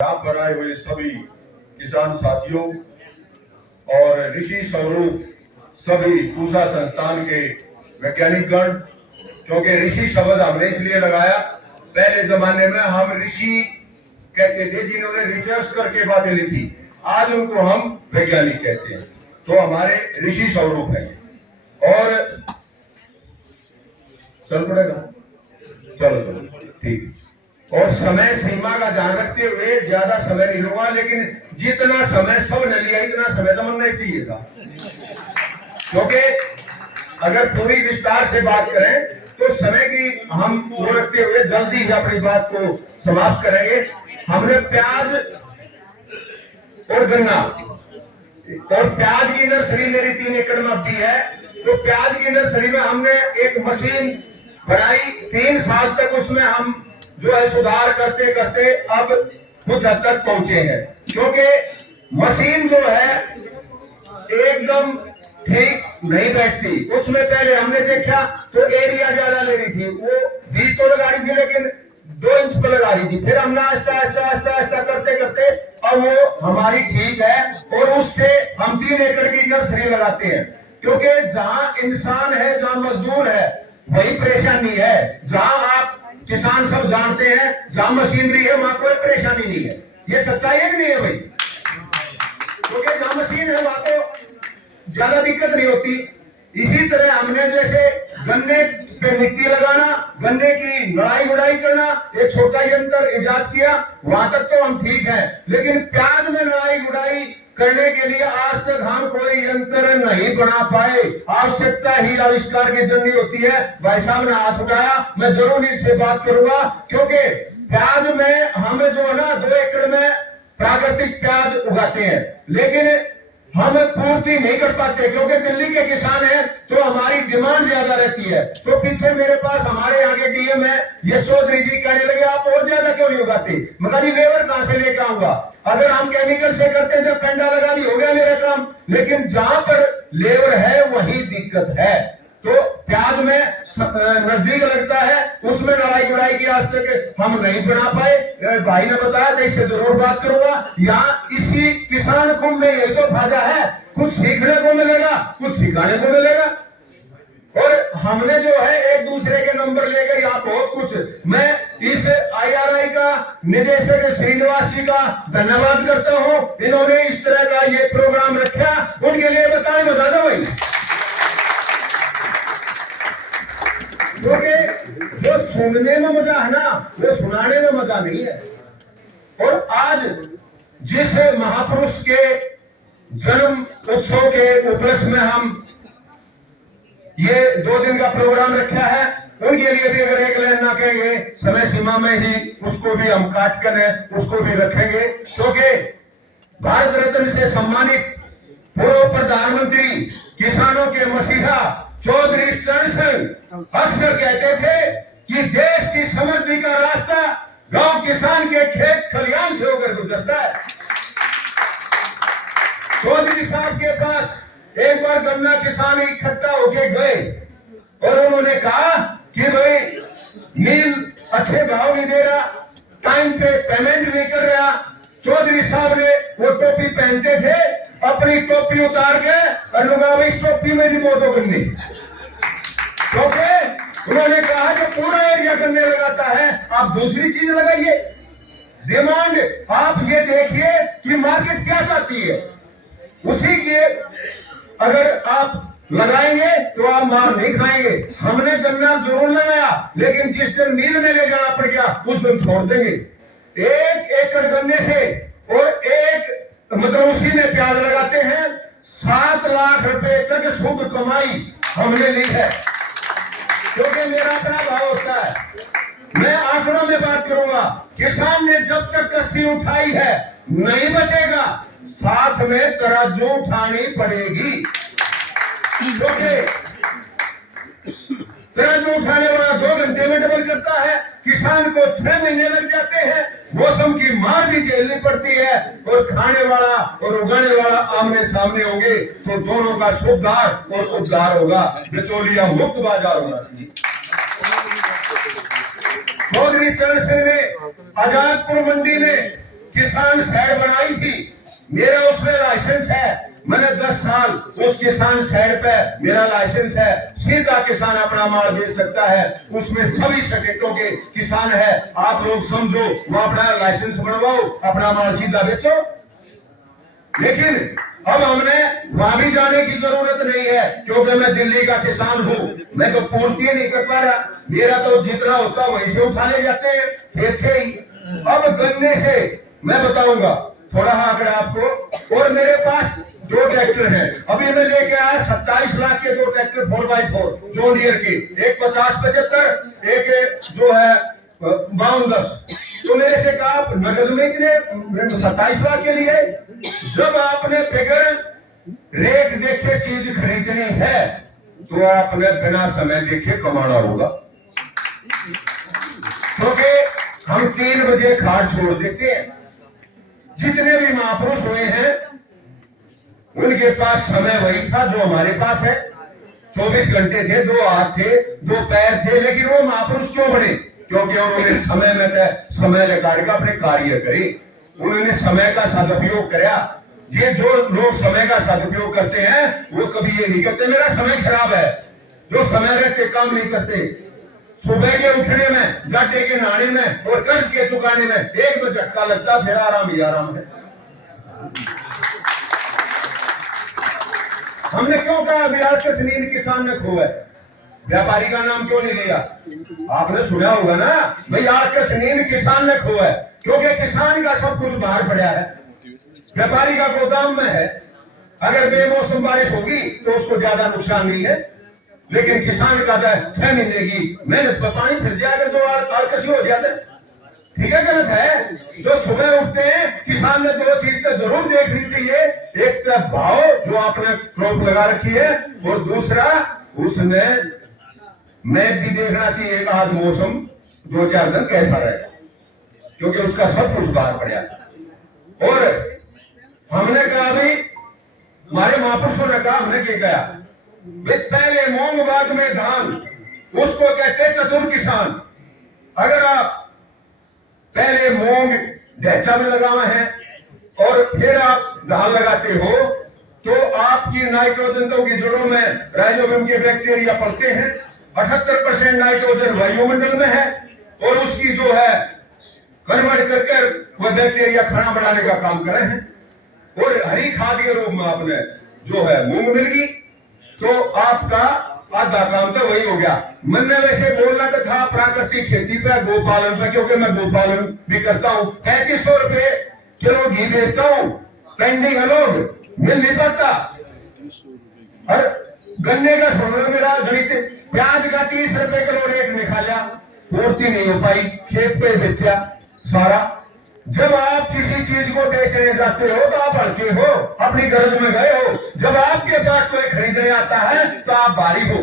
यहाँ पर आए हुए सभी किसान साथियों और ऋषि स्वरूप सभी पूसा संस्थान के वैज्ञानिक गण, क्योंकि ऋषि शब्द हमने इसलिए लगाया, पहले जमाने में हम ऋषि कहते थे जिन्होंने रिसर्च करके बातें लिखी, आज उनको हम वैज्ञानिक कहते हैं। तो हमारे ऋषि स्वरूप है। और चल पड़ेगा, चलो चलो ठीक। और समय सीमा का ध्यान रखते हुए ज्यादा समय नहीं लूंगा, लेकिन जितना समय सब ने लिया इतना समय तो मिलना चाहिए था, क्योंकि अगर पूरी विस्तार से बात करें तो समय की हम वो रखते हुए जल्दी ही अपनी बात को समाप्त करेंगे। हमने प्याज और गन्ना और प्याज की नर्सरी मेरी 3 एकड़ में अवधि है, तो प्याज की नर्सरी में हमने एक मशीन बनाई। 3 साल तक उसमें हम जो है सुधार करते करते अब कुछ हद तक पहुंचे हैं, क्योंकि मशीन जो है एकदम ठीक नहीं बैठती। उसमें पहले हमने देखा तो एरिया ज्यादा ले रही थी, वो 20 तो लगा रही थी लेकिन 2 इंच पर लगा रही थी। फिर हमने आस्ता आस्ता आस्ता आस्ता करते करते अब वो हमारी ठीक है, और उससे हम 3 एकड़ की नर्सरी लगाते हैं, क्योंकि जहां इंसान है, जहां मजदूर है, वही परेशानी है। जहां आप किसान सब जानते हैं, जहां मशीनरी है वहां कोई परेशानी नहीं है। ये सच्चाई है कि नहीं है भाई? क्योंकि जहां मशीन है वहां तो ज्यादा दिक्कत नहीं होती। इसी तरह हमने जैसे गन्ने पे मिट्टी लगाना, गन्ने की नड़ाई गुड़ाई करना, एक छोटा यंत्र इजाद किया, वहां तक तो हम ठीक हैं, लेकिन प्याज में नड़ाई गुड़ाई करने के लिए आज तक हम कोई यंत्र नहीं बना पाए। आवश्यकता ही आविष्कार की जरूरी होती है। भाई साहब ने हाथ उठाया, मैं जरूर इससे बात करूंगा, क्योंकि प्याज में हम जो है ना 2 एकड़ में प्राकृतिक प्याज उगाते हैं, लेकिन हम पूर्ति नहीं कर पाते, क्योंकि दिल्ली के किसान हैं तो हमारी डिमांड ज्यादा रहती है। तो पीछे मेरे पास हमारे यहाँ के डीएम है, ये चौधरी जी कहने लगे आप और ज्यादा क्यों नहीं उगाते? मगर जी लेबर कहां से लेकर आऊंगा? अगर हम केमिकल से करते तो कंडा लगा दी, हो गया मेरा काम। लेकिन जहां पर लेबर है वही दिक्कत है। तो प्याज में नजदीक लगता है, उसमें लड़ाई गुड़ाई की आज तक हम नहीं बना पाए। भाई ने बताया तो इससे जरूर बात करूंगा। यहाँ इसी किसान कुंभ में यही तो फायदा है, कुछ सीखने को मिलेगा, कुछ सिखाने को मिलेगा। और हमने जो है एक दूसरे के नंबर लेकर यहाँ बहुत कुछ, मैं इस IRI का निदेशक श्रीनिवास जी का धन्यवाद करता हूँ। इन्होंने इस तरह का ये प्रोग्राम रखा, उनके लिए बताएं, बता दो भाई। क्योंकि जो सुनने में मजा है ना, वो सुनाने में मजा नहीं है। और आज जिस महापुरुष के जन्म उत्सव के उपलक्ष्य में हम ये 2 दिन का प्रोग्राम रखा है, उनके लिए भी अगर एक लाइन ना कहेंगे समय सीमा में ही, उसको भी हम काट कर उसको भी रखेंगे, क्योंकि भारत रत्न से सम्मानित पूर्व प्रधानमंत्री, किसानों के मसीहा चौधरी चरण सिंह अक्सर कहते थे कि देश की समृद्धि का रास्ता गांव किसान के खेत खलियान से होकर गुजरता है। चौधरी साहब के पास एक बार गन्ना किसान इकट्ठा होके गए और उन्होंने कहा कि भाई नील अच्छे भाव नहीं दे रहा, टाइम पे पेमेंट नहीं कर रहा। चौधरी साहब ने वो टोपी पहनते थे, अपनी टोपी उतार के और इस टोपी में भी बहुत गन्ने, क्योंकि उन्होंने कहा कि पूरा एरिया गन्ने लगाता है, आप दूसरी चीज लगाइए। डिमांड आप ये देखिए कि मार्केट क्या चाहती है, उसी के अगर आप लगाएंगे तो आप मार नहीं खाएंगे। हमने गन्ना जरूर लगाया, लेकिन जिस दिन मिल में ले जाना पड़ गया उस दिन छोड़ देंगे। 1 एकड़ गन्ने से और मतलब उसी में प्याज लगाते हैं, 7 लाख रुपए तक शुद्ध कमाई हमने ली है, क्योंकि मेरा अपना भाव होता है। मैं आंकड़ों में बात करूंगा, किसान ने जब तक कस्सी उठाई है नहीं बचेगा, साथ में तराजू उठानी पड़ेगी, क्योंकि तराजू उठाने वाला 2 घंटे में डबल करता है, किसान को 6 महीने लग जाते हैं, मौसम की मार भी झेलनी पड़ती है, और खाने वाला और उगाने वाला आमने सामने होंगे तो दोनों का सुधार और उद्धार होगा, बिचौलिया मुक्त बाजार होना चाहिए। चौधरी चरण सिंह ने आजादपुर मंडी में किसान शेड बनाई थी, मेरा उसमें लाइसेंस है, मैंने 10 साल उस किसान शेड पे मेरा लाइसेंस है, सीधा किसान अपना माल बेच सकता है, उसमें सभी स्टेटों के किसान है। आप लोग समझो, वो अपना लाइसेंस बनवाओ, अपना माल सीधा बेचो। लेकिन अब हमने वहां भी जाने की जरूरत नहीं है, क्योंकि मैं दिल्ली का किसान हूं, मैं तो पूर्ति नहीं कर पा रहा, मेरा तो जितना होता वहीं से उठा ले जाते हैं खेत से ही। अब गन्ने से मैं बताऊंगा थोड़ा आंकड़ा आपको। और मेरे पास 2 ट्रैक्टर हैं, अभी मैं लेके आया 27 लाख के 2 ट्रैक्टर 4x4 जॉन डियर के, एक 50-75, एक जो है 52-10। तो मेरे से कहा आप नगद में कितने 27 लाख के लिए। जब आपने बगैर रेट देखे चीज खरीदनी है तो आपने बिना समय देखे कमाना होगा, क्योंकि हम 3 बजे खाद छोड़ देते हैं। जितने भी महापुरुष हुए हैं उनके पास समय वही था जो हमारे पास है। 24 घंटे थे, 2 हाथ थे, 2 पैर थे, लेकिन वो महापुरुष क्यों बने? क्योंकि उन्होंने समय में समय निकाल कर अपने कार्य करे, उन्होंने समय का सदुपयोग किया। ये जो लोग समय का सदुपयोग करते हैं वो कभी ये नहीं कहते मेरा समय खराब है। जो समय रहते काम नहीं करते, सुबह के उठने में, जाटे के नहाने में और कर्ज के चुकाने में 1 में झटका लगता, फिर आराम ही आराम है। हमने क्यों कहा विराट के नींद किसान ने खोया, व्यापारी का नाम क्यों नहीं लिया? आपने सुना होगा ना भाई, आज के नींद किसान ने खोया है, क्योंकि किसान का सब कुछ बाहर पड़ा है, व्यापारी का गोदाम में है। अगर बेमौसम बारिश होगी तो उसको ज्यादा नुकसान नहीं है, लेकिन किसान का 6 महीने की मेहनत पर पानी फिर जाएगा, जो आलकसी हो जाता है। ठीक है गलत है? जो सुबह उठते हैं किसान ने 2 चीज तो जरूर देखनी चाहिए, एक तो भाव जो आपने क्रॉप लगा रखी है, और दूसरा उसमें मैप भी देखना चाहिए, एक आध मौसम 2-4 दिन कैसा रहेगा, क्योंकि उसका सब कुछ बाहर पड़ा। और हमने कहा भाई, हमारे महापुरुषों ने कहा, हमने क्या कहा भाई, पहले मूंग बाद में धान, उसको कहते चतुर किसान। अगर आप पहले मूंग ढैचा में लगाए हैं और फिर आप धान लगाते हो तो आपकी नाइट्रोजन तो की जड़ों में राइजोबियम के बैक्टीरिया पड़ते हैं। 78% नाइट्रोजन वायुमंडल में है, और उसकी जो है कन्वर्ट करके वह बैक्टीरिया खाना बनाने का काम कर रहे हैं। और हरी खाद के रूप में आपने जो है मूंग मिल गई, तो आपका आधा काम तो वही हो गया। मैंने वैसे बोलना तो था प्राकृतिक खेती पे, गोपालन पे, क्योंकि मैं गोपालन भी करता हूँ। 3500 रुपए किलो घी बेचता हूँ, पेंडिंग है, लोग मिल नहीं पाता। और गन्ने का सुन मेरा गणित, प्याज का 30 रुपए किलो रेट निकाला, पूर्ति नहीं हो पाई, खेत पे बेचा सारा। जब आप किसी चीज को बेचने जाते हो तो आप हल्के हो, अपनी गरज में गए हो। जब आपके पास कोई खरीदने आता है तो आप भारी हो।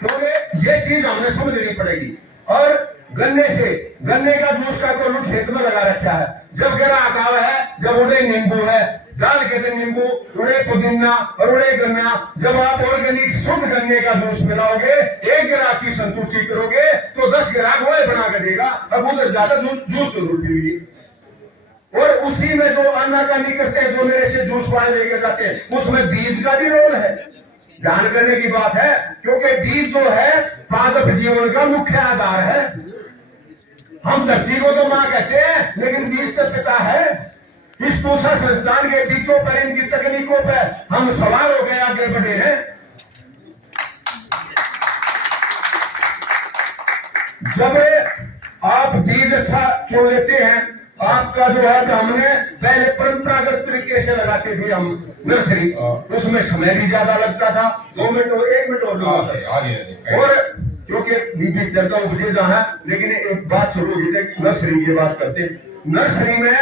तो ये चीज हमने समझनी पड़ेगी। और गन्ने का जूस का कोलू खेत में लगा रखा है, जब ग्राहक आवा है, जब उड़े नींबू है, डाल के दे नींबू, उड़े पुदीना और उड़े गन्ना। जब आप ऑर्गेनिक शुद्ध गन्ने का जूस मिलाओगे, एक ग्राहक की संतुष्टि करोगे तो 10 ग्राहक वो बना के देगा। अब उधर ज्यादा जूस जरूर पीजिए। और उसी में जो आनाकानी करते हैं, जो मेरे से जूस वाले लेके जाते हैं, उसमें बीज का भी रोल है, ध्यान करने की बात है। क्योंकि बीज जो है पादप जीवन का मुख्य आधार है। हम धरती को तो मां कहते हैं, लेकिन बीज तो पिता है। इस पूसा संस्थान के बीजों पर, इनकी तकनीकों पर हम सवार हो गए, आगे बढ़े हैं। जब आप बीज अच्छा चुन लेते हैं, आपका जो है, हमने पहले परंपरागत तरीके से लगाते थे हम नर्सरी, उसमें समय भी ज्यादा लगता था। 2 मिनट और 1 मिनट और क्योंकि बीज चलता उपजेजा है। लेकिन एक बात शुरू हुई थी, नर्सरी की बात करते। नर्सरी में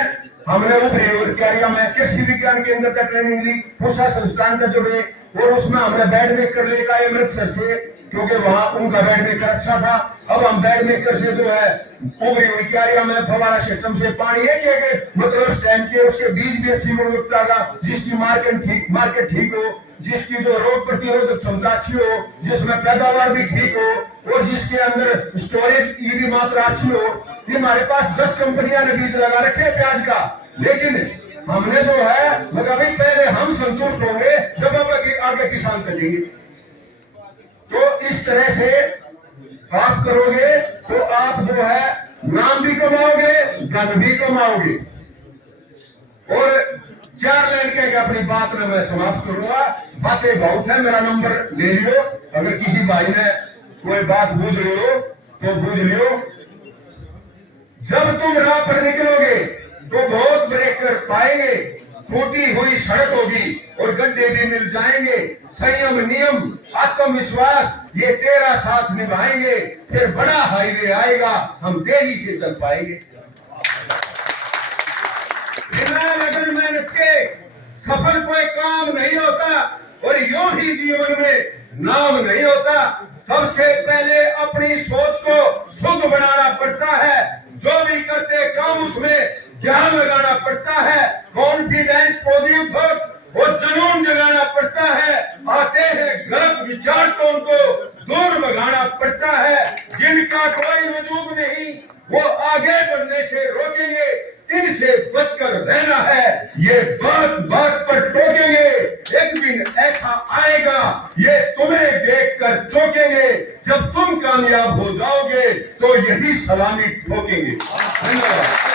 हमने वो प्रयोग किया, मैं कृषि विज्ञान केंद्र का ट्रेनिंग ली, पूसा संस्थान का जुड़े, और उसमें हमने बेड मेकर लेकर आए अमृतसर से, क्योंकि वहां उनका बेड मेकर अच्छा था। अब हम बेड मेकर से जो है उभरी हुई क्यारियां में फवारा सिस्टम से पानी एक मतलब स्टैंड के, उसके बीज भी अच्छी गुणवत्ता का, जिसकी मार्केट ठीक हो, जिसकी जो रोग प्रतिरोधक क्षमता अच्छी हो, जिसमें पैदावार भी ठीक हो, और जिसके अंदर स्टोरेज की भी मात्रा अच्छी हो। ये हमारे पास 10 कंपनियां ने बीज लगा रखे हैं प्याज का, लेकिन हमने जो है लगा भाई पहले हम संतुष्ट होंगे जब आगे किसान चलेंगे। तो इस तरह से आप करोगे तो आप जो है नाम भी कमाओगे, धन भी कमाओगे। और 4 लाइन कह के अपनी बात में मैं समाप्त करूंगा। बातें बहुत है, मेरा नंबर ले लियो, अगर किसी भाई ने कोई बात बूझ रही हो तो बूझ लियो। जब तुम राह पर निकलोगे तो बहुत ब्रेकर पाएंगे, टूटी हुई सड़क होगी और गड्ढे भी मिल जाएंगे। संयम, नियम, आत्मविश्वास ये तेरा साथ निभाएंगे, फिर बड़ा हाईवे आएगा, हम तेजी से चल पाएंगे। बिना लगन मेहनत के सफल कोई काम नहीं होता, और यूं ही जीवन में नाम नहीं होता। सबसे पहले अपनी सोच को शुद्ध बनाना पड़ता है, जो भी करते काम उसमें ध्यान लगाना पड़ता है, कॉन्फिडेंस, पॉजिटिव थॉट और जुनून जगाना पड़ता है। आते हैं गलत विचार तो उनको दूर भगाना पड़ता है। जिनका कोई वजूद नहीं वो आगे बढ़ने से रोकेंगे, इनसे बचकर रहना है, ये बात बात पर टोकेंगे। एक दिन ऐसा आएगा ये तुम्हें देखकर चौंकेंगे, जब तुम कामयाब हो जाओगे तो यही सलामी ठोकेंगे। धन्यवाद।